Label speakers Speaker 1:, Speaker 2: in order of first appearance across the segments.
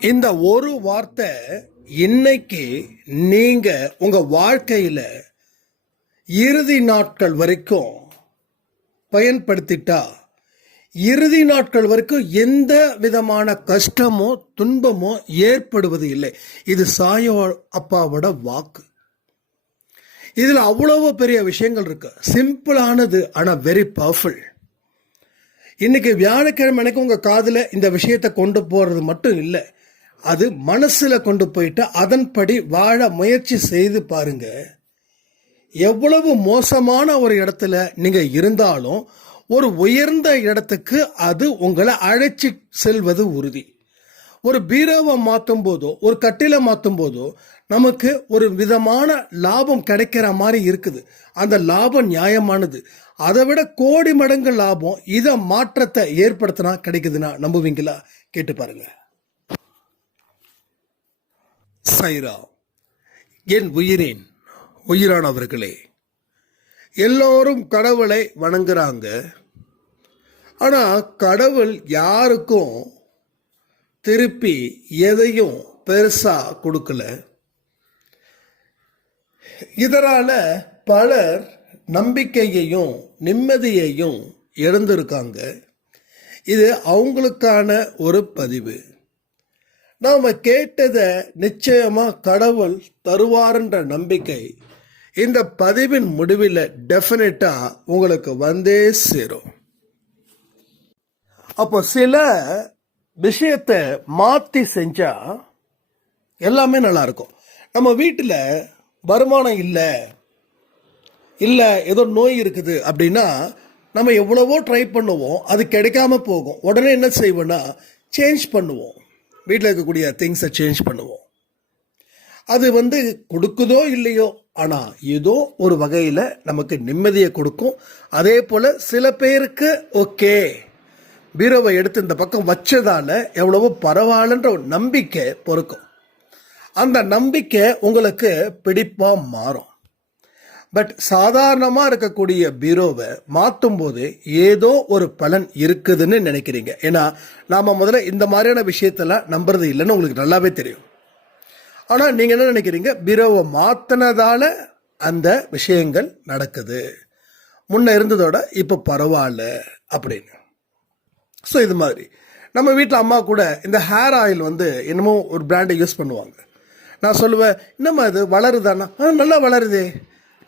Speaker 1: இந்த ஒரு வார்த்தை இன்னைக்கு நீங்க உங்க வாழ்க்கையில இறுதி நாட்கள் வரைக்கும் பயன்படுத்திட்டா இறுதி நாட்கள் வரைக்கும் எந்த விதமான கஷ்டமோ துன்பமோ ஏற்படுவது இல்லை. இது சாயோ அப்பாவோட வாக்கு. இதில் அவ்வளவு பெரிய விஷயங்கள் இருக்கு. சிம்பிளானது ஆனால் வெரி பவர்ஃபுல் இன்னைக்கு வியாழக்கிழமை அன்னைக்கு உங்கள் காதில் இந்த விஷயத்தை கொண்டு போகிறது மட்டும் இல்லை. அது மனசில் கொண்டு போயிட்டு அதன்படி வாழ முயற்சி செய்து பாருங்க. எவ்வளவு மோசமான ஒரு இடத்துல நீங்கள் இருந்தாலும் ஒரு உயர்ந்த இடத்துக்கு அது உங்களை அழைச்சி செல்வது உறுதி. ஒரு பீரோவை மாற்றும் போதோ ஒரு கட்டில மாற்றும் போதோ நமக்கு ஒரு விதமான லாபம் கிடைக்கிற மாதிரி இருக்குது. அந்த லாபம் நியாயமானது. அதை விட கோடி மடங்கு லாபம் இதை மாற்றத்தை ஏற்படுத்தினா கிடைக்குதுன்னா நம்புவீங்களா? கேட்டு பாருங்கள் சைரா என் உயிரின் உயிரானவர்களே எல்லோரும் கடவுளை வணங்குறாங்க. ஆனால் கடவுள் யாருக்கும் திருப்பி எதையும் பெருசாக கொடுக்கல. இதனால் பலர் நம்பிக்கையையும் நிம்மதியையும் இழந்திருக்காங்க. இது அவங்களுக்கான ஒரு பதிவு. நாம் கேட்டதை நிச்சயமாக கடவுள் தருவார்ன்ற நம்பிக்கை இந்த பதிவின் முடிவில் டெஃபினட்டாக உங்களுக்கு வந்தே சேரும். அப்போ சில விஷயத்தை மாற்றி செஞ்சால் எல்லாமே நல்லா இருக்கும். நம்ம வீட்டில் வருமானம் இல்லை இல்லை ஏதோ நோய் இருக்குது அப்படின்னா நம்ம எவ்வளவோ ட்ரை பண்ணுவோம் அது கிடைக்காம போகும். உடனே என்ன செய்வோன்னா சேஞ்ச் பண்ணுவோம். வீட்டில் இருக்கக்கூடிய திங்ஸை சேஞ்ச் பண்ணுவோம். அது வந்து கொடுக்குதோ இல்லையோ ஆனால் ஏதோ ஒரு வகையில் நமக்கு நிம்மதியை கொடுக்கும். அதே போல் சில பேருக்கு ஓகே பீரோவை எடுத்து இந்த பக்கம் வச்சதால் எவ்வளவோ பரவாயில்லன்ற ஒரு நம்பிக்கை பொறுக்கும். அந்த நம்பிக்கை உங்களுக்கு பிடிப்பாக மாறும். பட் சாதாரணமாக இருக்கக்கூடிய பீரோவை மாற்றும் போது ஏதோ ஒரு பலன் இருக்குதுன்னு நினைக்கிறீங்க. ஏன்னா நாம் முதல்ல இந்த மாதிரியான விஷயத்தெல்லாம் நம்புறது இல்லைன்னு உங்களுக்கு நல்லாவே தெரியும். ஆனால் நீங்கள் என்ன நினைக்கிறீங்க? பீரோவை மாற்றினதால அந்த விஷயங்கள் நடக்குது. முன்ன இருந்ததோட இப்போ பரவாயில்ல அப்படின்னு. ஸோ இது மாதிரி. நம்ம வீட்டில் அம்மா கூட இந்த ஹேர் ஆயில் வந்து என்னமோ ஒரு பிராண்டை யூஸ் பண்ணுவாங்க. நான் சொல்லுவேன் என்னம்மா இது? வளருதாண்ணா ஆ நல்லா வளருதே.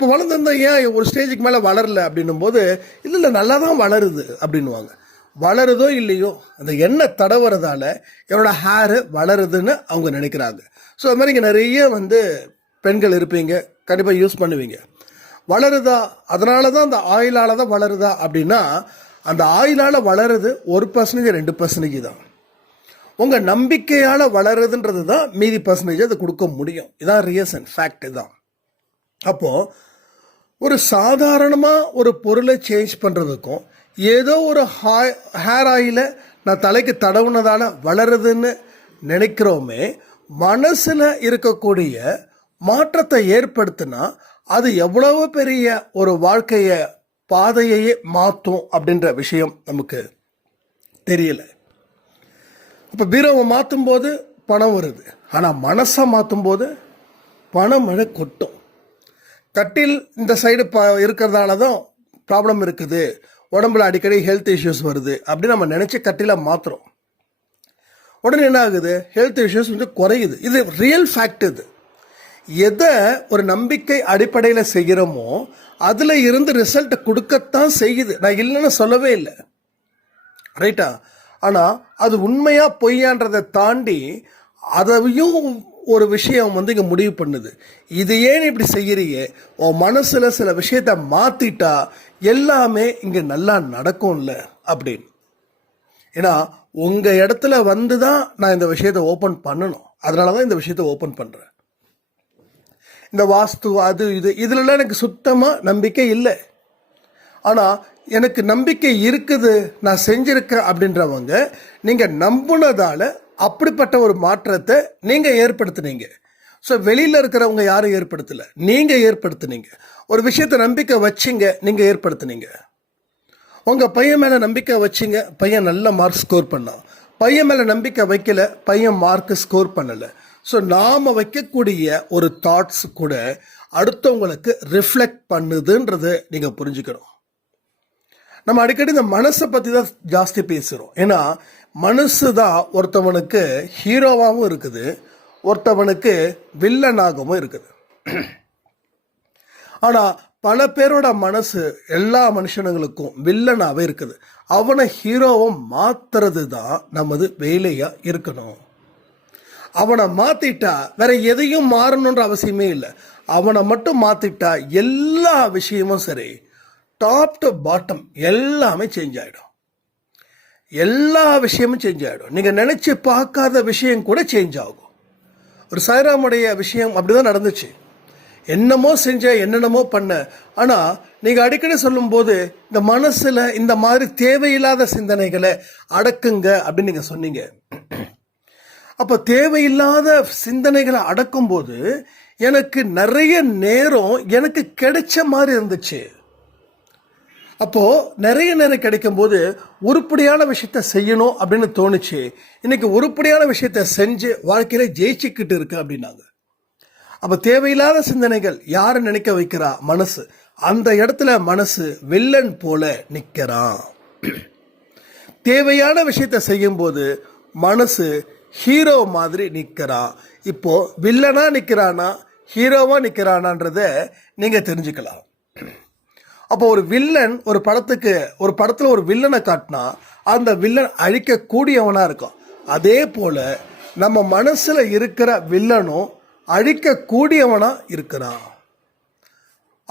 Speaker 1: இப்போ வளர்ந்துருந்தா ஏன் ஒரு ஸ்டேஜுக்கு மேலே வளரல அப்படின்னும் போது இல்லை இல்லை நல்லா தான் வளருது அப்படின்னுவாங்க. வளருதோ இல்லையோ அந்த எண்ணெய் தடவுறதால என்னோட ஹேரு வளருதுன்னு அவங்க நினைக்கிறாங்க. ஸோ அது மாதிரி இங்கே நிறைய வந்து பெண்கள் இருப்பீங்க கண்டிப்பாக யூஸ் பண்ணுவீங்க. வளருதா? அதனால தான் அந்த ஆயிலால் தான் வளருதா? அப்படின்னா அந்த ஆயிலால் வளருது ஒரு பர்சன்டேஜ் ரெண்டு பர்சன்டேஜ் தான். உங்கள் நம்பிக்கையால் வளருதுன்றது தான் மீதி பர்சன்டேஜ் அதை கொடுக்க முடியும். இதான் ரியசன் ஃபேக்ட் தான். அப்போது ஒரு சாதாரணமாக ஒரு பொருளை சேஞ்ச் பண்ணுறதுக்கும் ஏதோ ஒரு ஹேர் ஆயில நான் தலைக்கு தடவுனதால் வளருதுன்னு நினைக்கிறோமே மனசில் இருக்கக்கூடிய மாற்றத்தை ஏற்படுத்தினா அது எவ்வளவு பெரிய ஒரு வாழ்க்கையை பாதையையே மாற்றும் அப்படின்ற விஷயம் நமக்கு தெரியல. இப்போ பீரோவை மாற்றும் போது பணம் வருது. ஆனால் மனசை மாற்றும் போது பணம் மழை கொட்டும். கட்டில் இந்த சைடு ப இருக்கிறதால தான் ப்ராப்ளம் இருக்குது. உடம்புல அடிக்கடி ஹெல்த் இஷ்யூஸ் வருது. அப்படின்னு நம்ம நினச்சி கட்டில மாற்றுறோம் உடனே என்ன ஆகுது? ஹெல்த் இஷ்யூஸ் வந்து குறையுது. இது ரியல் ஃபேக்ட் இது. எதை ஒரு நம்பிக்கை அடிப்படையில் செய்கிறோமோ அதில் இருந்து ரிசல்ட் கொடுக்கத்தான் செய்யுது. நான் இல்லைன்னு சொல்லவே இல்லை. ரைட்டா ஆனால் அது உண்மையாக பொய்யான்றதை தாண்டி அதையும் ஒரு விஷயம் வந்து இங்கே முடிவு பண்ணுது. இது ஏன் இப்படி செய்கிறியே உன் மனசில் சில விஷயத்த மாற்றிட்டா எல்லாமே இங்கே நல்லா நடக்கும்ல அப்படின்னு. ஏன்னா உங்கள் இடத்துல வந்து தான் நான் இந்த விஷயத்தை ஓப்பன் பண்ணணும். அதனால தான் இந்த விஷயத்தை ஓப்பன் பண்ணுறேன் இந்த வாஸ்து அது இது இதுலலாம் எனக்கு சுத்தமாக நம்பிக்கை இல்லை. ஆனால் எனக்கு நம்பிக்கை இருக்குது நான் செஞ்சுருக்கேன் அப்படின்றவங்க நீங்கள் நம்புனதால் அப்படிப்பட்ட ஒரு மாற்றத்தை நீங்கள் ஏற்படுத்துனீங்க. ஸோ வெளியில் இருக்கிறவங்க யாரும் ஏற்படுத்தலை. நீங்கள் ஏற்படுத்துனீங்க. ஒரு விஷயத்தை நம்பிக்கை வச்சிங்க நீங்கள் ஏற்படுத்துனீங்க. உங்கள் பையன் மேலே நம்பிக்கை வச்சிங்க பையன் நல்ல மார்க் ஸ்கோர் பண்ணான். பையன் மேலே நம்பிக்கை வைக்கல பையன் மார்க்கு ஸ்கோர் பண்ணலை. ஸோ நாம் வைக்கக்கூடிய ஒரு தாட்ஸ் கூட அடுத்தவங்களுக்கு ரிஃப்ளெக்ட் பண்ணுதுன்றதை நீங்கள் புரிஞ்சுக்கணும். நம்ம அடிக்கடி இந்த மனசை பற்றி தான் ஜாஸ்தி பேசுகிறோம் ஏன்னா மனசு தான் ஒருத்தவனுக்கு ஹீரோவாகவும் இருக்குது ஒருத்தவனுக்கு வில்லனாகவும் இருக்குது. ஆனால் பல பேரோட மனசு எல்லா மனுஷனுங்களுக்கும் வில்லனாகவே இருக்குது. அவனை ஹீரோவை மாத்துறது தான் நமது வேலையாக இருக்கணும். அவனை மாற்றிட்டா வேற எதையும் மாறணுன்ற அவசியமே இல்லை. அவனை மட்டும் மாற்றிட்டா எல்லா விஷயமும் சரி. டாப் டு பாட்டம் எல்லாமே சேஞ்ச் ஆகிடும் எல்லா விஷயமும் சேஞ்ச் ஆகிடும் நீங்கள் நினச்சி பார்க்காத விஷயம் கூட சேஞ்ச் ஆகும். ஒரு சாய்ராமுடைய விஷயம் அப்படிதான் நடந்துச்சு. என்னமோ செஞ்ச என்னென்னமோ பண்ண. ஆனால் நீங்கள் அடிக்கடி சொல்லும்போது இந்த மனசில் இந்த மாதிரி தேவையில்லாத சிந்தனைகளை அடக்குங்க அப்படின்னு நீங்கள் சொன்னீங்க. அப்போ தேவையில்லாத சிந்தனைகளை அடக்கும்போது எனக்கு நிறைய நேரம் எனக்கு கிடைச்ச மாதிரி இருந்துச்சு. அப்போ நிறைய நேரம் கிடைக்கும் போது உருப்படியான விஷயத்த செய்யணும் அப்படின்னு தோணுச்சு. இன்னைக்கு உருப்படியான விஷயத்த செஞ்சு வாழ்க்கையில ஜெயிச்சுக்கிட்டு இருக்கு அப்படின்னாங்க. அப்ப தேவையில்லாத சிந்தனைகள் யாரை நினைக்க வைக்கிறா? மனசு. அந்த இடத்துல மனசு வில்லன் போல நிற்கிறான் தேவையான விஷயத்த செய்யும்போது மனசு ஹீரோ மாதிரி நிற்கிறான் இப்போ வில்லனா நிற்கிறானா ஹீரோவா நிற்கிறானான்றத நீங்க தெரிஞ்சுக்கலாம். அப்போ ஒரு வில்லன் ஒரு படத்துக்கு ஒரு படத்தில் ஒரு வில்லனை காட்டினா அந்த வில்லன் அழிக்கக்கூடியவனாக இருக்கும். அதே போல் நம்ம மனசில் இருக்கிற வில்லனும் அழிக்கக்கூடியவனாக இருக்கிறான்.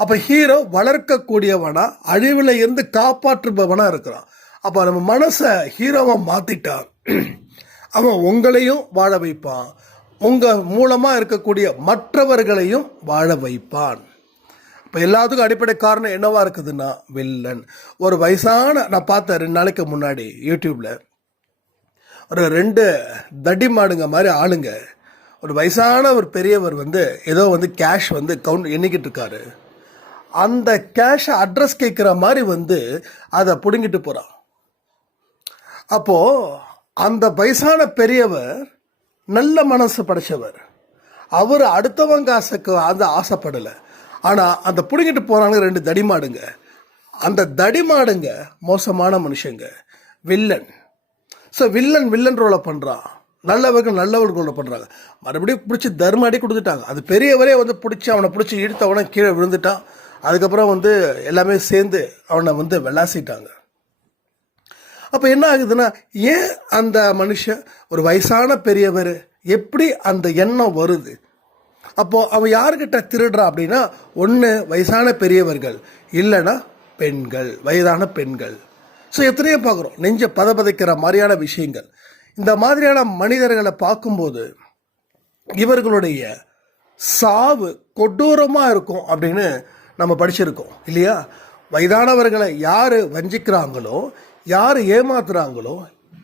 Speaker 1: அப்போ ஹீரோ வளர்க்கக்கூடியவனாக அழிவில் இருந்து காப்பாற்றுபவனாக இருக்கிறான். அப்போ நம்ம மனசை ஹீரோவை மாற்றிட்டான் அவன் உங்களையும் வாழ வைப்பான். உங்கள் மூலமாக இருக்கக்கூடிய மற்றவர்களையும் வாழ வைப்பான். இப்போ எல்லாத்துக்கும் அடிப்படை காரணம் என்னவாக இருக்குதுன்னா வில்லன். ஒரு வயசான நான் பார்த்தேன் ரெண்டு நாளைக்கு முன்னாடி யூடியூப்பில் ஒரு ரெண்டு தடி மாடுங்க மாதிரி ஆளுங்க ஒரு வயசான ஒரு பெரியவர் வந்து ஏதோ வந்து கேஷ் வந்து கவுண்ட் எண்ணிக்கிட்டு இருக்காரு. அந்த கேஷை அட்ரஸ் கேட்குற மாதிரி வந்து அதை பிடுங்கிட்டு போகிறான் அப்போது அந்த வயசான பெரியவர் நல்ல மனசு படைச்சவர். அவர் அடுத்தவங்க ஆசைக்கு அந்த ஆசைப்படலை. ஆனால் அந்த பிடுங்கிட்டு போகிறாங்க ரெண்டு தடிமாடுங்க. அந்த தடிமாடுங்க மோசமான மனுஷங்க. வில்லன். ஸோ வில்லன் வில்லன் ரோலை பண்ணுறான் நல்லவர்கள் நல்லவர்கள் ரோலை பண்ணுறாங்க மறுபடியும் பிடிச்சி தர்ம அடி கொடுத்துட்டாங்க. அது பெரியவரே வந்து பிடிச்சி அவனை பிடிச்சி இழுத்தவனே கீழே விழுந்துட்டான். அதுக்கப்புறம் வந்து எல்லாமே சேர்ந்து அவனை வந்து விளாசிட்டாங்க அப்போ என்ன ஆகுதுன்னா ஏன் அந்த மனுஷன் ஒரு வயசான பெரியவர் எப்படி அந்த எண்ணம் வருது? அப்போது அவன் யாருக்கிட்ட திருடுறான் அப்படின்னா ஒன்று வயசான பெரியவர்கள் இல்லைன்னா பெண்கள் வயதான பெண்கள். ஸோ எத்தனையோ பார்க்குறோம். நெஞ்ச பதபதைக்கிற மாதிரியான விஷயங்கள். இந்த மாதிரியான மனிதர்களை பார்க்கும்போது இவர்களுடைய சாவு கொடூரமாக இருக்கும் அப்படின்னு நம்ம படிச்சிருக்கோம் இல்லையா? வயதானவர்களை யார் வஞ்சிக்கிறாங்களோ யார் ஏமாத்துறாங்களோ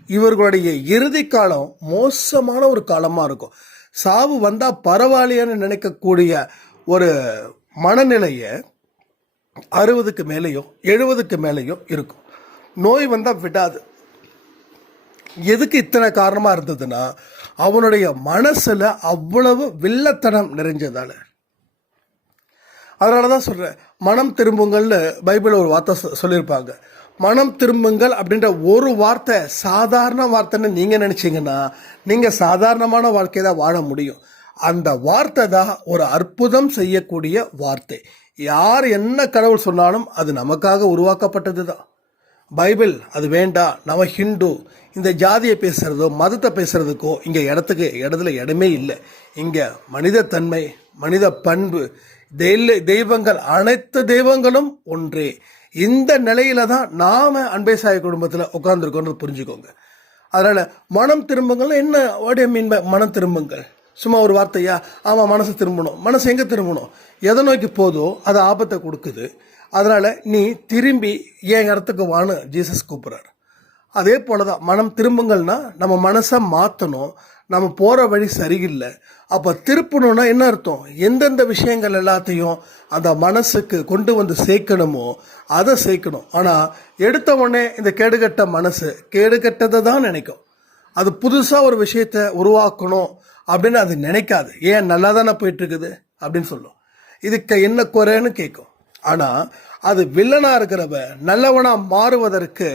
Speaker 1: இவர்களுடைய இறுதி காலம் மோசமான ஒரு காலமாக இருக்கும். சாவு வந்தால் பரவாயில்லையான்னு நினைக்கக்கூடிய ஒரு மனநிலையை அறுபதுக்கு மேலேயும் எழுபதுக்கு மேலேயும் இருக்கும். நோய் வந்தால் விடாது. எதுக்கு இத்தனை காரணமாக இருந்ததுன்னா அவனுடைய மனசில் அவ்வளவு வில்லத்தனம் நிறைஞ்சதால். அதனால தான் சொல்கிறேன் மனம் திரும்புங்கள்னு பைபிளில் ஒரு வார்த்தை சொ- சொல்லியிருப்பாங்க. மனம் திரும்புங்கள் அப்படின்ற ஒரு வார்த்தை சாதாரண வார்த்தைன்னு நீங்கள் நினச்சிங்கன்னா நீங்கள் சாதாரணமான வாழ்க்கையை தான் வாழ முடியும். அந்த வார்த்தை தான் ஒரு அற்புதம் செய்யக்கூடிய வார்த்தை. யார் என்ன கடவுள் சொன்னாலும் அது நமக்காக உருவாக்கப்பட்டது தான் பைபிள் அது வேண்டாம். நம்ம ஹிந்து இந்த ஜாதியை பேசுகிறதோ மதத்தை பேசுகிறதுக்கோ இங்கே இடத்துக்கு இடத்துல இடமே இல்லை. இங்கே மனிதத்தன்மை மனித பண்பு தெய்ல தெய்வங்கள் அனைத்து தெய்வங்களும் ஒன்றே. இந்த நிலையில தான் நாம அன்பே சாய குடும்பத்தில் உட்காந்துருக்கோன்றது புரிஞ்சுக்கோங்க. அதனால மனம் திரும்புங்கள். என்ன வாட் மீன் பை மனம் திரும்புங்கள்? சும்மா ஒரு வார்த்தையா? ஆமாம் மனசு திரும்பணும். மனசு எங்கே திரும்பணும்? எதை நோக்கி போதோ அது ஆபத்தை கொடுக்குது. அதனால் நீ திரும்பி என் இடத்துக்கு வான்னு ஜீசஸ் கூப்பிட்றாரு. அதே போல தான் மனம் திரும்புங்கள்னா நம்ம மனசை மாற்றணும் நம்ம போகிற வழி சரியில்லை. அப்போ திருப்பணும்னா என்ன அர்த்தம்? எந்தெந்த விஷயங்கள் எல்லாத்தையும் அந்த மனசுக்கு கொண்டு வந்து சேர்க்கணுமோ அதை சேர்க்கணும். ஆனால் எடுத்த உடனே இந்த கேடுகட்ட மனசு கேடுகட்டதை தான் நினைக்கும். அது புதுசாக ஒரு விஷயத்தை உருவாக்கணும் அப்படின்னு அது நினைக்காது. ஏன் நல்லா தானே போயிட்டுருக்குது அப்படின்னு சொல்லும். இதுக்கு என்ன குறைன்னு கேட்கும். ஆனால் அது வில்லனாக இருக்கிறவ நல்லவனாக மாறுவதற்கு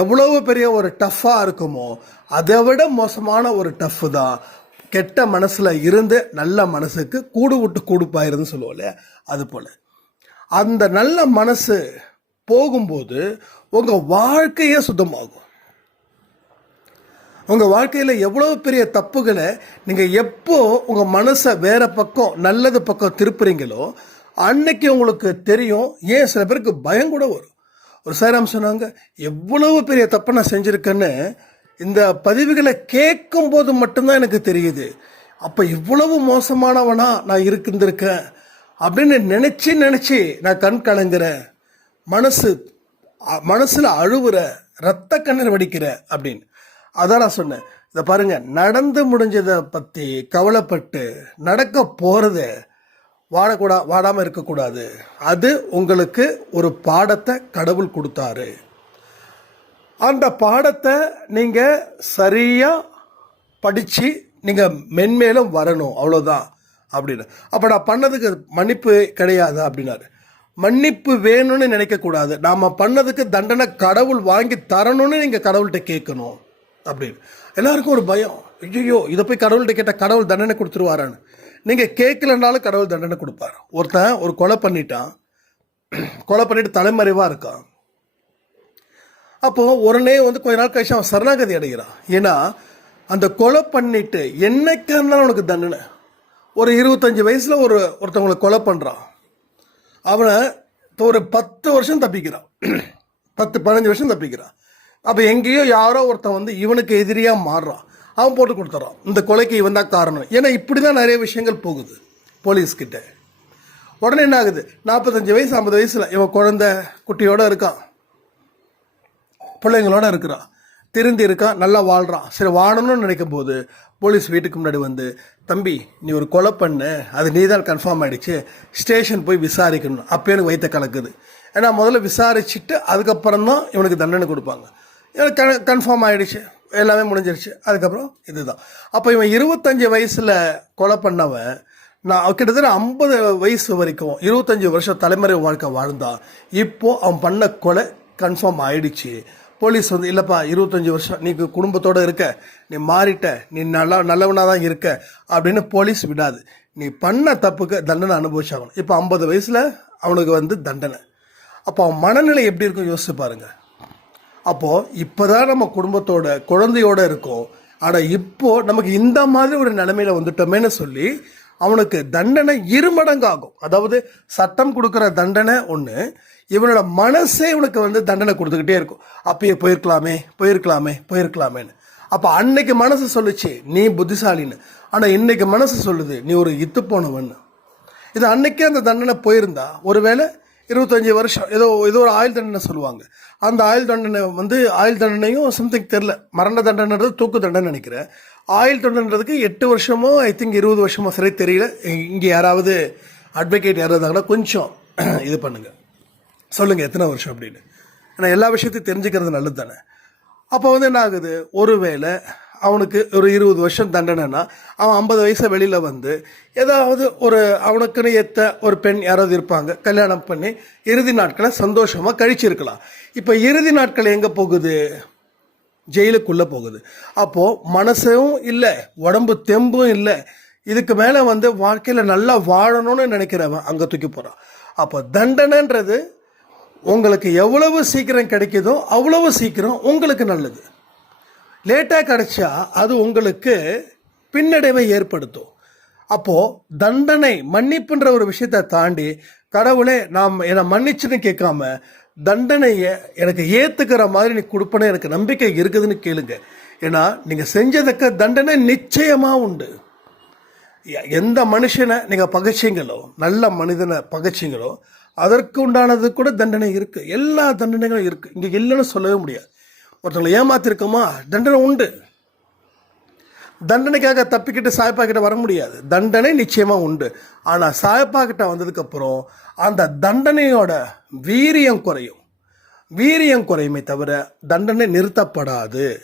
Speaker 1: எவ்வளவு பெரிய ஒரு டஃப்பாக இருக்குமோ அதை விட மோசமான ஒரு டஃப் தான். கெட்ட மனசில் இருந்து நல்ல மனசுக்கு கூடு விட்டு கூடுப்பாயிருன்னு சொல்லுவோம் இல்லையா? அது போல். அந்த நல்ல மனசு போகும்போது உங்கள் வாழ்க்கையே சுத்தமாகும். உங்கள் வாழ்க்கையில் எவ்வளோ பெரிய தப்புகளை நீங்கள் எப்போ உங்கள் மனசை வேறு பக்கம் நல்லது பக்கம் திருப்புறீங்களோ அன்னைக்கு உங்களுக்கு தெரியும். ஏன் சில பேருக்கு பயம் கூட வரும். ஒரு சாராம் சொன்னாங்க? எவ்வளவு பெரிய தப்பை நான் செஞ்சுருக்கேன்னு இந்த பதிவுகளை கேட்கும் போது மட்டும்தான் எனக்கு தெரியுது. அப்போ இவ்வளவு மோசமானவனா நான் இருந்திருக்கேன். அப்படின்னு நினச்சி நினச்சி நான் கண் கலங்குறேன். மனசு மனசில் அழுவுற ரத்த கண்ணீர் வடிக்கிற அப்படின்னு. அதான் நான் சொன்னேன். இதை பாருங்க நடந்து முடிஞ்சதை பற்றி கவலைப்பட்டு நடக்க போகிறத வாடக்கூடா வாடாமல் இருக்கக்கூடாது. அது உங்களுக்கு ஒரு பாடத்தை கடவுள் கொடுத்தாரு. அந்த பாடத்தை நீங்கள் சரியாக படித்து நீங்கள் மென்மேலும் வரணும். அவ்வளோதான் அப்படின்னு. அப்போ நான் பண்ணதுக்கு மன்னிப்பு கிடையாது அப்படின்னாரு. மன்னிப்பு வேணும்னு நினைக்கக்கூடாது. நாம் பண்ணதுக்கு தண்டனை கடவுள் வாங்கி தரணும்னு நீங்கள் கடவுள்கிட்ட கேட்கணும் அப்படின்னு. எல்லாருக்கும் ஒரு பயம். ஐயோ இதை போய் கடவுள்கிட்ட கேட்டால் கடவுள் தண்டனை கொடுத்துருவாரான்னு. நீங்கள் கேட்கலனாலும் கடவுள் தண்டனை கொடுப்பாரு. ஒருத்தன் ஒரு கொலை பண்ணிட்டான். கொலை பண்ணிட்டு தலைமறைவாக இருக்கான். அப்போது உடனே வந்து கொஞ்ச நாள் கழிச்சு அவன் சரணாகதி அடைகிறான். ஏன்னா அந்த கொலை பண்ணிட்டு என்னைக்கு இருந்தாலும் அவனுக்கு தண்டனை. ஒரு இருபத்தஞ்சி வயசில் ஒரு ஒருத்தவங்களை கொலை பண்ணுறான் அவனை இப்போ ஒரு பத்து வருஷம் தப்பிக்கிறான். பத்து பதினஞ்சு வருஷம் தப்பிக்கிறான். அப்போ எங்கேயோ யாரோ ஒருத்தன் வந்து இவனுக்கு எதிரியாக மாறுறான். அவன் போட்டு கொடுத்துறான். இந்த கொலைக்கு இவன் தான் காரணம். ஏன்னா இப்படி தான் நிறைய விஷயங்கள் போகுது. போலீஸ்கிட்ட உடனே என்ன ஆகுது? நாற்பத்தஞ்சு வயசு ஐம்பது வயசில் இவன் குழந்தை குட்டியோட இருக்கான். பிள்ளைங்களோட இருக்கிறான். திருந்தி இருக்கான் நல்லா வாழ்கிறான் சரி வாழணும்னு நினைக்கும் போது போலீஸ் வீட்டுக்கு முன்னாடி வந்து தம்பி நீ ஒரு கொலை பண்ணு. அது நீ தான் கன்ஃபார்ம் ஆகிடுச்சு ஸ்டேஷன் போய் விசாரிக்கணும். அப்போ எனக்கு வைத்த கலக்குது ஏன்னா முதல்ல விசாரிச்சுட்டு அதுக்கப்புறம் தான் இவனுக்கு தண்டனை கொடுப்பாங்க. எனக்கு கன்ஃபார்ம் ஆகிடுச்சு எல்லாமே முடிஞ்சிருச்சு. அதுக்கப்புறம் இதுதான். அப்போ இவன் இருபத்தஞ்சி வயசில் கொலை பண்ணவன் நான் கிட்டத்தட்ட ஐம்பது வயசு வரைக்கும் இருபத்தஞ்சி வருஷம் தலைமுறை வாழ்க்கை வாழ்ந்தான். இப்போது அவன் பண்ண கொலை கன்ஃபார்ம் ஆயிடுச்சு. போலீஸ் வந்து இல்லைப்பா இருபத்தஞ்சி வருஷம் நீ குடும்பத்தோடு இருக்க. நீ மாறிட்ட. நீ நல்லா நல்லவனாக தான் இருக்க. அப்படின்னு போலீஸ் விடாது. நீ பண்ண தப்புக்கு தண்டனை அனுபவிச்சாகணும். இப்போ ஐம்பது வயசில் அவனுக்கு வந்து தண்டனை. அப்போ அவன் மனநிலை எப்படி இருக்கும் யோசிச்சு அப்போது இப்போ தான் நம்ம குடும்பத்தோட குழந்தையோட இருக்கோம். ஆனால் இப்போது நமக்கு இந்த மாதிரி ஒரு நிலைமையில் வந்துட்டோமேன்னு சொல்லி அவனுக்கு தண்டனை இருமடங்காகும் அதாவது சட்டம் கொடுக்குற தண்டனை ஒன்று இவனோட மனசே இவனுக்கு வந்து தண்டனை கொடுத்துக்கிட்டே இருக்கும். அப்பயே போயிருக்கலாமே போயிருக்கலாமே போயிருக்கலாமேன்னு. அப்போ அன்னைக்கு மனசு சொல்லுச்சு நீ புத்திசாலின்னு. ஆனால் இன்னைக்கு மனசு சொல்லுது நீ ஒரு இத்து போனவன் இது அன்னைக்கே அந்த தண்டனை போயிருந்தா ஒருவேளை இருபத்தஞ்சி வருஷம் ஏதோ ஏதோ ஒரு ஆயுள் தண்டனை சொல்லுவாங்க. அந்த ஆயுள் தண்டனை வந்து ஆயுள் தண்டனையும் சம்திங் தெரில மரண தண்டனைன்றது தூக்கு தண்டனை நினைக்கிறேன். ஆயுள் தண்டனைன்றதுக்கு எட்டு வருஷமோ ஐ திங்க் இருபது வருஷமோ சரி தெரியல. இங்கே யாராவது அட்வொகேட் யாராவது இருந்தாங்கன்னா கொஞ்சம் இது பண்ணுங்கள் சொல்லுங்கள் எத்தனை வருஷம் அப்படின்னு. ஆனால் எல்லா விஷயத்தையும் தெரிஞ்சுக்கிறது நல்லது தானே அப்போ வந்து என்ன ஆகுது? ஒருவேளை அவனுக்கு ஒரு இருபது வருஷம் தண்டனைனா அவன் ஐம்பது வயசை வெளியில் வந்து ஏதாவது ஒரு அவனுக்குன்னு ஏற்ற ஒரு பெண் யாராவது இருப்பாங்க கல்யாணம் பண்ணி இறுதி நாட்களை சந்தோஷமாக கழிச்சிருக்கலாம். இப்போ இறுதி நாட்கள் எங்கே போகுது? ஜெயிலுக்குள்ளே போகுது. அப்போது மனசும் இல்லை உடம்பு தெம்பும் இல்லை. இதுக்கு மேலே வந்து வாழ்க்கையில் நல்லா வாழணும்னு நினைக்கிறவன் அங்கே தூக்கி போகிறான் அப்போ தண்டனைன்றது உங்களுக்கு எவ்வளவு சீக்கிரம் கிடைக்குதோ அவ்வளவு சீக்கிரம் உங்களுக்கு நல்லது. லேட்டாக கிடைச்சா அது உங்களுக்கு பின்னடைவை ஏற்படுத்தும். அப்போது தண்டனை மன்னிப்புன்ற ஒரு விஷயத்தை தாண்டி கடவுளே நாம் என்னை மன்னிச்சுன்னு கேட்காம தண்டனையை எனக்கு ஏற்றுக்கிற மாதிரி நீ கொடுப்பனே எனக்கு நம்பிக்கை இருக்குதுன்னு கேளுங்க. ஏன்னா நீங்கள் செஞ்சதுக்கு தண்டனை நிச்சயமாக உண்டு. எந்த மனுஷனை நீங்கள் பகைச்சிங்களோ நல்ல மனிதனை பகைச்சிங்களோ அதற்கு உண்டானது கூட தண்டனை இருக்குது எல்லா தண்டனைகளும் இருக்குது இங்கே இல்லைன்னு சொல்லவே முடியாது. ஒருத்தவங்களை ஏமாத்திருக்கோமா? தண்டனை உண்டு. தண்டனைக்காக தப்பிக்கிட்டு சாயப்பா கிட்ட வர முடியாது. தண்டனை நிச்சயமாக உண்டு. ஆனால் சாயப்பா கிட்ட அந்த தண்டனையோட வீரியம் குறையும். வீரியம் குறையுமே தவிர தண்டனை நிறுத்தப்படாது.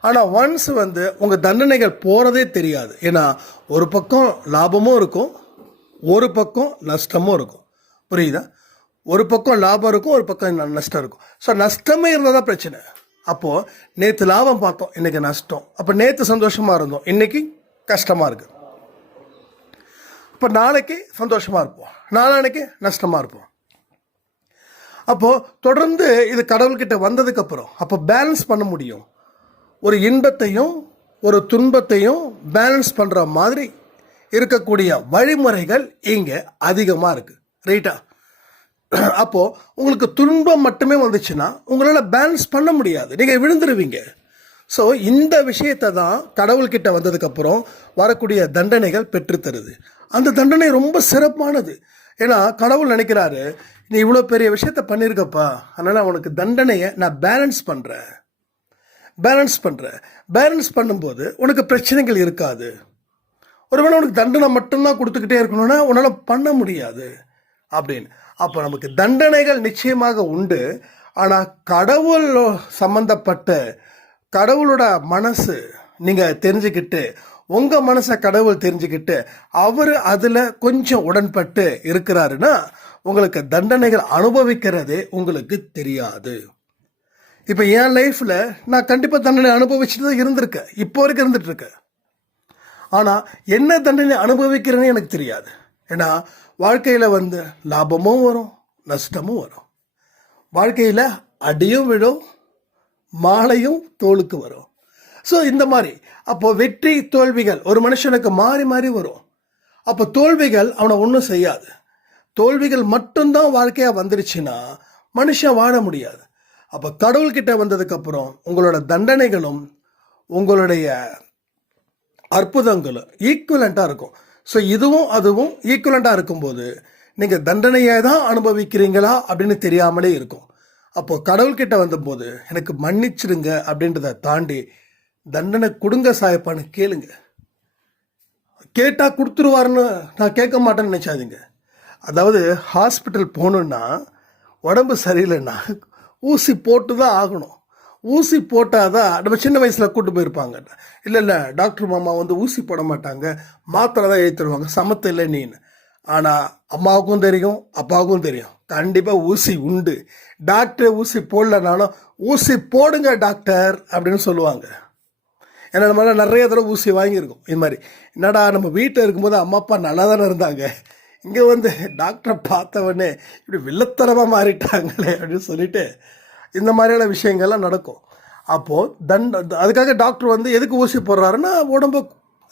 Speaker 1: ஆனால் ஒன்ஸ் வந்து உங்கள் தண்டனைகள் போகிறதே தெரியாது. ஏன்னா ஒரு பக்கம் லாபமும் இருக்கும் ஒரு பக்கம் நஷ்டமும் இருக்கும். புரியுதா? ஒரு பக்கம் லாபம் இருக்கும் ஒரு பக்கம் நஷ்டம் இருக்கும். ஸோ நஷ்டமே இருந்தால் தான் பிரச்சனை. அப்போது நேற்று லாபம் பார்த்தோம். இன்னைக்கு நஷ்டம். அப்போ நேற்று சந்தோஷமாக இருந்தோம். இன்னைக்கு கஷ்டமாக இருக்குது இப்போ நாளைக்கு சந்தோஷமாக இருப்போம். நாளானைக்கு நஷ்டமாக இருப்போம். அப்போது தொடர்ந்து இது கடவுள்கிட்ட வந்ததுக்கப்புறம் அப்போ பேலன்ஸ் பண்ண முடியும். ஒரு இன்பத்தையும் ஒரு துன்பத்தையும் பேலன்ஸ் பண்ணுற மாதிரி இருக்கக்கூடிய வழிமுறைகள் இங்கே அதிகமாக இருக்குது ரைட்டா அப்போது உங்களுக்கு துன்பம் மட்டுமே வந்துச்சுன்னா உங்களால் பேலன்ஸ் பண்ண முடியாது. நீங்கள் விழுந்துருவீங்க. ஸோ இந்த விஷயத்தை தான் கடவுள்கிட்ட வந்ததுக்கப்புறம் வரக்கூடிய தண்டனைகள் பெற்றுத்தருது அந்த தண்டனை ரொம்ப சிறப்பானது. ஏன்னா கடவுள் நினைக்கிறாரு நீ இவ்வளோ பெரிய விஷயத்த பண்ணியிருக்கப்பா அதனால் உனக்கு தண்டனையை நான் பேலன்ஸ் பண்ணுறேன் பேலன்ஸ் பண்ணுறேன் பேலன்ஸ் பண்ணும்போது உனக்கு பிரச்சனைகள் இருக்காது. ஒருவேளை உனக்கு தண்டனை மட்டும்தான் கொடுத்துக்கிட்டே இருக்கணும்னா உன்னால் பண்ண முடியாது. அப்படின்னு. அப்போ நமக்கு தண்டனைகள் நிச்சயமாக உண்டு. ஆனால் கடவுள் சம்பந்தப்பட்ட கடவுளோட மனசு நீங்கள் தெரிஞ்சுக்கிட்டு உங்கள் மனசை கடவுள் தெரிஞ்சுக்கிட்டு அவர் அதில் கொஞ்சம் உடன்பட்டு இருக்கிறாருன்னா உங்களுக்கு தண்டனைகள் அனுபவிக்கிறதே உங்களுக்கு தெரியாது. இப்போ என் லைஃப்பில் நான் கண்டிப்பாக தண்டனை அனுபவிச்சுட்டு தான் இருந்திருக்கேன். இப்போ வரைக்கும் இருந்துகிட்ருக்கேன் ஆனால் என்ன தண்டனை அனுபவிக்கிறேன்னு எனக்கு தெரியாது. ஏன்னா வாழ்க்கையில் வந்து லாபமும் வரும் நஷ்டமும் வரும். வாழ்க்கையில் அடியும் விழும் மாலையும் தோளுக்கு வரும். ஸோ இந்த மாதிரி அப்போ வெற்றி தோல்விகள் ஒரு மனுஷனுக்கு மாறி மாறி வரும். அப்போ தோல்விகள் அவனை ஒன்றும் செய்யாது. தோல்விகள் மட்டும்தான் வாழ்க்கையாக வந்துருச்சுன்னா மனுஷன் வாழ முடியாது. அப்போ கடவுள்கிட்ட வந்ததுக்கப்புறம் உங்களோட தண்டனைகளும் உங்களுடைய அற்புதங்களும் ஈக்குவலண்ட்டாக இருக்கும். ஸோ இதுவும் அதுவும் ஈக்குவலண்ட்டாக இருக்கும்போது நீங்கள் தண்டனையை தான் அனுபவிக்கிறீங்களா அப்படின்னு தெரியாமலே இருக்கும். அப்போது கடவுள்கிட்ட வந்தபோது எனக்கு மன்னிச்சிடுங்க அப்படின்றத தாண்டி தண்டனை கொடுங்க சாயப்பான்னு கேளுங்க. கேட்டால் கொடுத்துருவாருன்னு நான் கேட்க மாட்டேன்னு நினச்சாதீங்க. அதாவது ஹாஸ்பிட்டல் போகணுன்னா உடம்பு சரியில்லைன்னா ஊசி போட்டு தான் ஆகணும். ஊசி போட்டால் தான் நம்ம சின்ன வயசில் கூட்டு போயிருப்பாங்க. இல்லை இல்லை டாக்டர் மாமா வந்து ஊசி போட மாட்டாங்க. மாத்திரை தான் ஏற்றுருவாங்க சமத்து இல்லை நீன்னு ஆனால் அம்மாவுக்கும் தெரியும் அப்பாவுக்கும் தெரியும். கண்டிப்பாக ஊசி உண்டு. டாக்டர் ஊசி போடலனாலும் ஊசி போடுங்க டாக்டர் அப்படின்னு சொல்லுவாங்க. ஏன்னா நம்ம நிறைய தடவை ஊசி வாங்கியிருக்கோம். இது மாதிரி. என்னடா நம்ம வீட்டில் இருக்கும்போது அம்மா அப்பா நல்லா தானே இருந்தாங்க? இங்கே வந்து டாக்டரை பார்த்தவொடனே இப்படி வில்லத்தனமாக மாறிட்டாங்களே அப்படின்னு சொல்லிட்டு இந்த மாதிரியான விஷயங்கள்லாம் நடக்கும். அப்போது தண்ட அதுக்காக டாக்டர் வந்து எதுக்கு ஊசி போடுறாருன்னா உடம்பு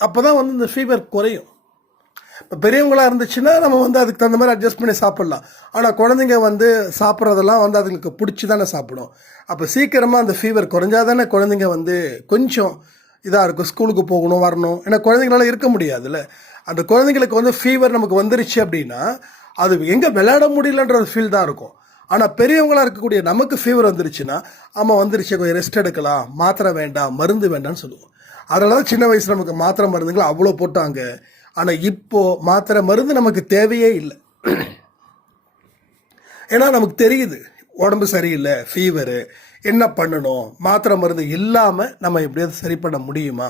Speaker 1: அப்போ தான் வந்து இந்த ஃபீவர் குறையும். இப்போ பெரியவங்களா இருந்துச்சுன்னா நம்ம வந்து அதுக்கு தகுந்த மாதிரி அட்ஜஸ்ட் பண்ணி சாப்பிட்லாம். ஆனால் குழந்தைங்க வந்து சாப்பிட்றதெல்லாம் வந்து அதுங்களுக்கு பிடிச்சி தானே சாப்பிடும். அப்போ சீக்கிரமாக அந்த ஃபீவர் குறைஞ்சா தானே குழந்தைங்க வந்து கொஞ்சம் இதாக இருக்கும். ஸ்கூலுக்கு போகணும் வரணும். ஏன்னா குழந்தைங்களால இருக்க முடியாதுல்ல. அந்த குழந்தைங்களுக்கு வந்து ஃபீவர் நமக்கு வந்துருச்சு அப்படின்னா அது எங்கே விளையாட முடியலன்ற ஃபீல் தான் இருக்கும். ஆனால் பெரியவங்களா இருக்கக்கூடிய நமக்கு ஃபீவர் வந்துருச்சுன்னா ஆமாம் வந்துருச்சு கொஞ்சம் ரெஸ்ட் எடுக்கலாம் மாத்திரை வேண்டாம் மருந்து வேண்டாம்னு சொல்லுவோம். அதனால தான் சின்ன வயசில் நமக்கு மாத்திரை மருந்துங்களை அவ்வளோ போட்டாங்க. ஆனால் இப்போது மாத்திரை மருந்து நமக்கு தேவையே இல்லை. ஏன்னா நமக்கு தெரியுது உடம்பு சரியில்லை ஃபீவரு என்ன பண்ணணும் மாத்திரை மருந்து இல்லாமல் நம்ம எப்படியாவது சரி பண்ண முடியுமா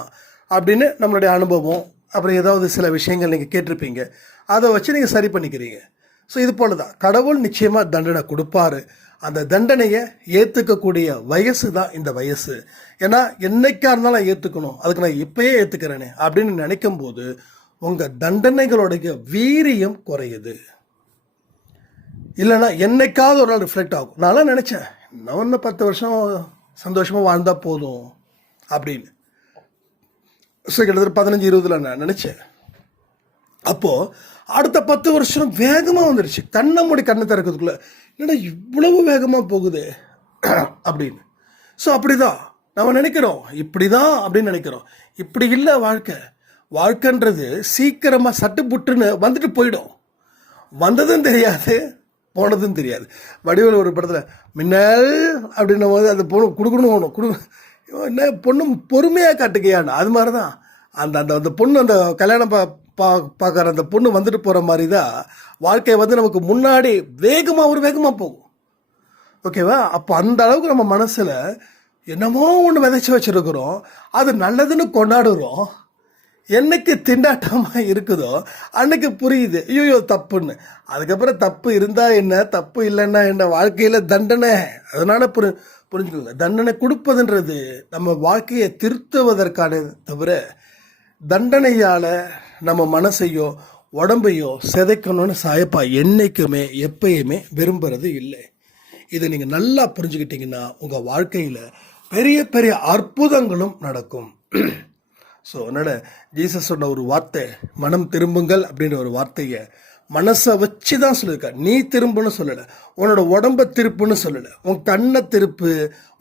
Speaker 1: அப்படின்னு நம்மளுடைய அனுபவம் அப்புறம் ஏதாவது சில விஷயங்கள் நீங்கள் கேட்டிருப்பீங்க. அதை வச்சு நீங்கள் சரி பண்ணிக்கிறீங்க. ஸோ இது போல தான் கடவுள் நிச்சயமாக தண்டனை கொடுப்பாரு. அந்த தண்டனையை ஏற்றுக்கக்கூடிய வயசு தான் இந்த வயசு. ஏன்னா என்னைக்கா இருந்தாலும் நான் ஏற்றுக்கணும் அதுக்கு நான் இப்பயே ஏற்றுக்கிறேனே அப்படின்னு நினைக்கும் போது உங்கள் தண்டனைகளுடைய வீரியம் குறையுது. இல்லைன்னா என்னைக்காவது ஒரு நாள் ரிஃப்ளெக்ட் ஆகும். நான்லாம் நினச்சேன். நான் இன்னும் பத்து வருஷம் சந்தோஷமாக வாழ்ந்தால் போதும் அப்படின்னு. ஸோ கிட்டத்தட்ட பதினஞ்சு இருபதில் நான் நினச்சேன். அப்போது அடுத்த பத்து வருஷம் வேகமாக வந்துடுச்சு கண்ணை மூடி கண்ணை திறக்கிறதுக்குள்ள என்னடா இவ்வளவு வேகமாக போகுது? அப்படின்னு. ஸோ அப்படிதான். நம்ம நினைக்கிறோம். இப்படி தான் அப்படின்னு நினைக்கிறோம். இப்படி இல்லை வாழ்க்கை. வாழ்க்கைன்றது சீக்கிரமாக சட்டு புட்டுன்னு வந்துட்டு போயிடும். வந்ததும் தெரியாது போனதும் தெரியாது. வடிவில் ஒரு படத்தில் மின்னல் அப்படின்னும் போது அந்த பொண்ணு கொடுக்கணும் ஒன்று கொடு என்ன பொண்ணும் பொறுமையாக காட்டுக்கையான்னு. அது மாதிரி தான் அந்த அந்த அந்த பொண்ணு அந்த கல்யாணம் பா பார்க்குற அந்த பொண்ணு வந்துட்டு போகிற மாதிரி தான் வாழ்க்கை வந்து நமக்கு முன்னாடி வேகமாக ஒரு வேகமாக போகும். ஓகேவா? அப்போ அந்த அளவுக்கு நம்ம மனசில் என்னமோ ஒன்று விதைச்சி வச்சிருக்கிறோம். அது நல்லதுன்னு கொண்டாடுறோம். என்னைக்கு திண்டாட்டமாக இருக்குதோ அன்னைக்கு புரியுது. ஐயோ தப்புன்னு. அதுக்கப்புறம் தப்பு இருந்தால் என்ன? தப்பு இல்லைன்னா என்ன? வாழ்க்கையில் தண்டனை. அதனால் புரி புரிஞ்சுக்கோங்க. தண்டனை கொடுப்பதுன்றது நம்ம வாழ்க்கையை திருத்துவதற்கான தவிர தண்டனையால் நம்ம மனசையோ உடம்பையோ சிதைக்கணும்னு சாயப்பா என்றைக்குமே எப்பயுமே விரும்புறது இல்லை. இதை நீங்கள் நல்லா புரிஞ்சுக்கிட்டீங்கன்னா உங்கள் வாழ்க்கையில் பெரிய பெரிய அற்புதங்களும் நடக்கும். ஸோ அதனால் ஜீசஸ் சொன்ன ஒரு வார்த்தை மனம் திரும்புங்கள் அப்படின்ற ஒரு வார்த்தையை மனசை வச்சு தான் சொல்லியிருக்கார். நீ திரும்புன்னு சொல்லலை. உன்னோட உடம்ப திருப்புன்னு சொல்லலை. உன் கண்ணை திருப்பு.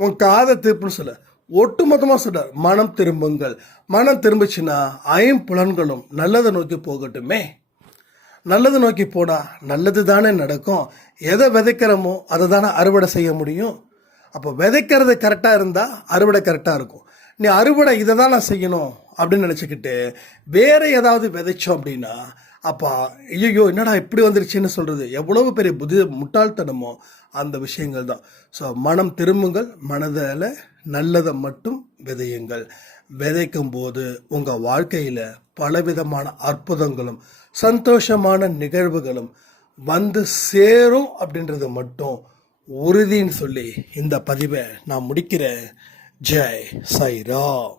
Speaker 1: உன் காதை திருப்புன்னு சொல்லலை. ஒட்டுமொத்தமாக சொல்கிறார் சொல்றார் மனம் திரும்புங்கள். மனம் திரும்பிச்சுன்னா ஐம்புலன்களும் நல்லதை நோக்கி போகட்டுமே. நல்லது நோக்கி போனால் நல்லது தானே நடக்கும். எதை விதைக்கிறோமோ அதை தானே அறுவடை செய்ய முடியும். அப்போ விதைக்கிறது கரெக்டாக இருந்தால் அறுவடை கரெக்டாக இருக்கும். நீ அறுவடை இதை தான் நான் செய்யணும் அப்படின்னு நினச்சிக்கிட்டு வேறு ஏதாவது விதைச்சோம் அப்படின்னா அப்பா ஐயோ என்னடா இப்படி வந்துருச்சுன்னு சொல்கிறது எவ்வளவு பெரிய புதி முட்டாள்தனமோ அந்த விஷயங்கள் தான். ஸோ மனம் திரும்புங்கள் மனதில் நல்லதை மட்டும் விதையுங்கள். விதைக்கும் போது உங்கள் வாழ்க்கையில் பலவிதமான அற்புதங்களும் சந்தோஷமான நிகழ்வுகளும் வந்து சேரும் அப்படின்றது மட்டும் உறுதின்னு சொல்லி இந்த பதிவை நான் முடிக்கிறேன். ஜெய் சைராம்.